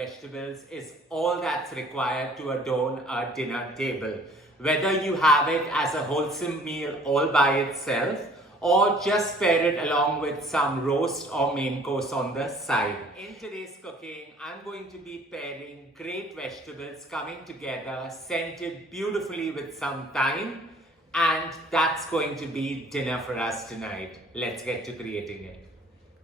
vegetables is all that's required to adorn a dinner table. Whether you have it as a wholesome meal all by itself or just pair it along with some roast or main course on the side. In today's cooking, I'm going to be pairing great vegetables coming together, scented beautifully with some thyme, and that's going to be dinner for us tonight. Let's get to creating it.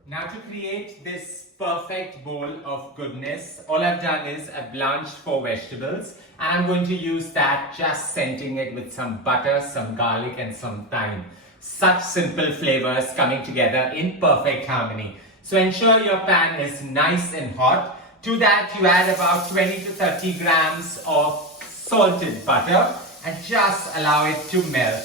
Now to create this perfect bowl of goodness, all I've done is I've blanched 4 vegetables and I'm going to use that, just scenting it with some butter, some garlic and some thyme. Such simple flavors coming together in perfect harmony. So ensure your pan is nice and hot. To that you add about 20 to 30 grams of salted butter and just allow it to melt.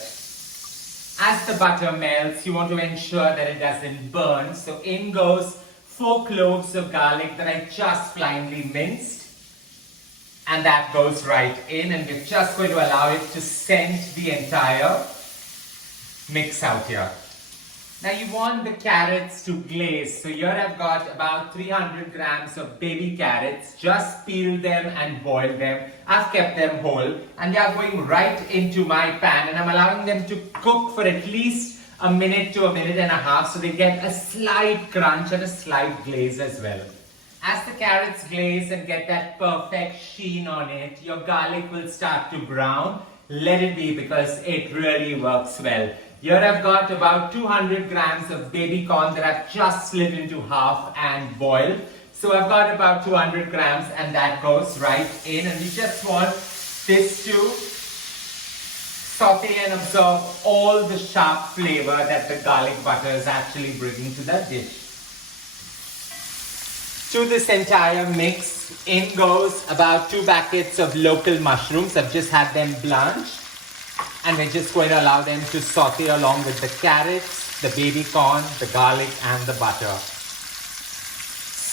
As the butter melts, you want to ensure that it doesn't burn. So in goes 4 cloves of garlic that I just finely minced. And that goes right in, and we're just going to allow it to scent the entire mix out here. Now you want the carrots to glaze. So here I've got about 300 grams of baby carrots. Just peel them and boil them. I've kept them whole and they are going right into my pan, and I'm allowing them to cook for at least a minute to a minute and a half so they get a slight crunch and a slight glaze as well. As the carrots glaze and get that perfect sheen on it, your garlic will start to brown. Let it be, because it really works well. Here I've got about 200 grams of baby corn that I've just slit into half and boiled. So I've got about 200 grams and that goes right in, and we just want this to saute and absorb all the sharp flavor that the garlic butter is actually bringing to the dish. To this entire mix, in goes about 2 buckets of local mushrooms. I've just had them blanched. And we're just going to allow them to saute along with the carrots, the baby corn, the garlic and the butter.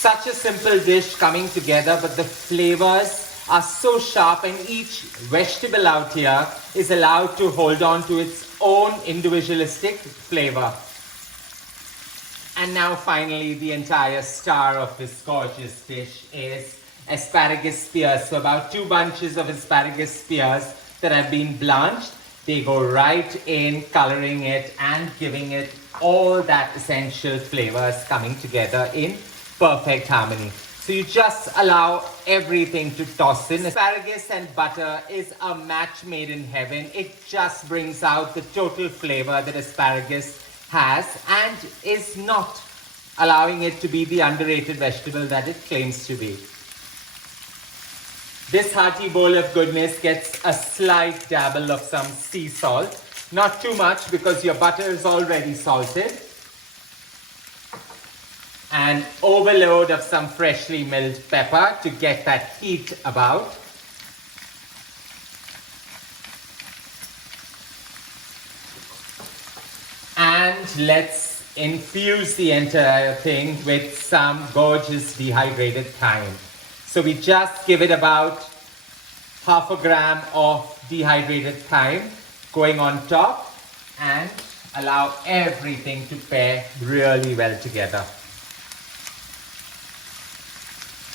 Such a simple dish coming together, but the flavors are so sharp, and each vegetable out here is allowed to hold on to its own individualistic flavor. And now finally, the entire star of this gorgeous dish is asparagus spears. So about 2 bunches of asparagus spears that have been blanched. They go right in, coloring it and giving it all that essential flavors coming together in perfect harmony. So you just allow everything to toss in. Asparagus and butter is a match made in heaven. It just brings out the total flavor that asparagus has and is not allowing it to be the underrated vegetable that it claims to be. This hearty bowl of goodness gets a slight dabble of some sea salt. Not too much, because your butter is already salted. An overload of some freshly milled pepper to get that heat about. And let's infuse the entire thing with some gorgeous dehydrated thyme. So we just give it about half a gram of dehydrated thyme going on top and allow everything to pair really well together.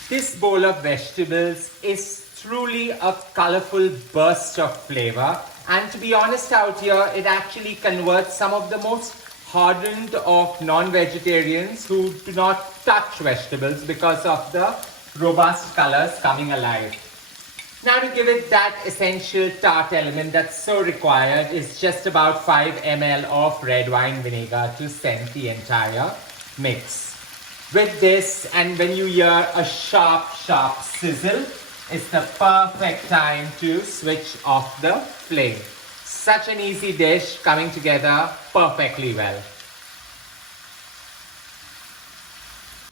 This bowl of vegetables is truly a colorful burst of flavor, and to be honest out here, it actually converts some of the most hardened of non-vegetarians who do not touch vegetables because of the robust colors coming alive. Now to give it that essential tart element that's so required is just about 5 ml of red wine vinegar to scent the entire mix. With this, and when you hear a sharp sizzle, it's the perfect time to switch off the flame. Such an easy dish coming together perfectly well.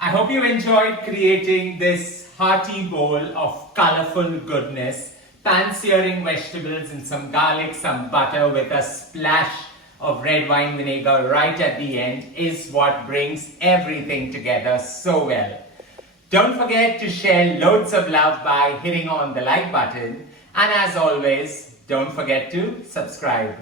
I hope you enjoyed creating this hearty bowl of colorful goodness. Pan-searing vegetables and some garlic, some butter with a splash of red wine vinegar right at the end is what brings everything together so well. Don't forget to share loads of love by hitting on the like button. And as always, don't forget to subscribe.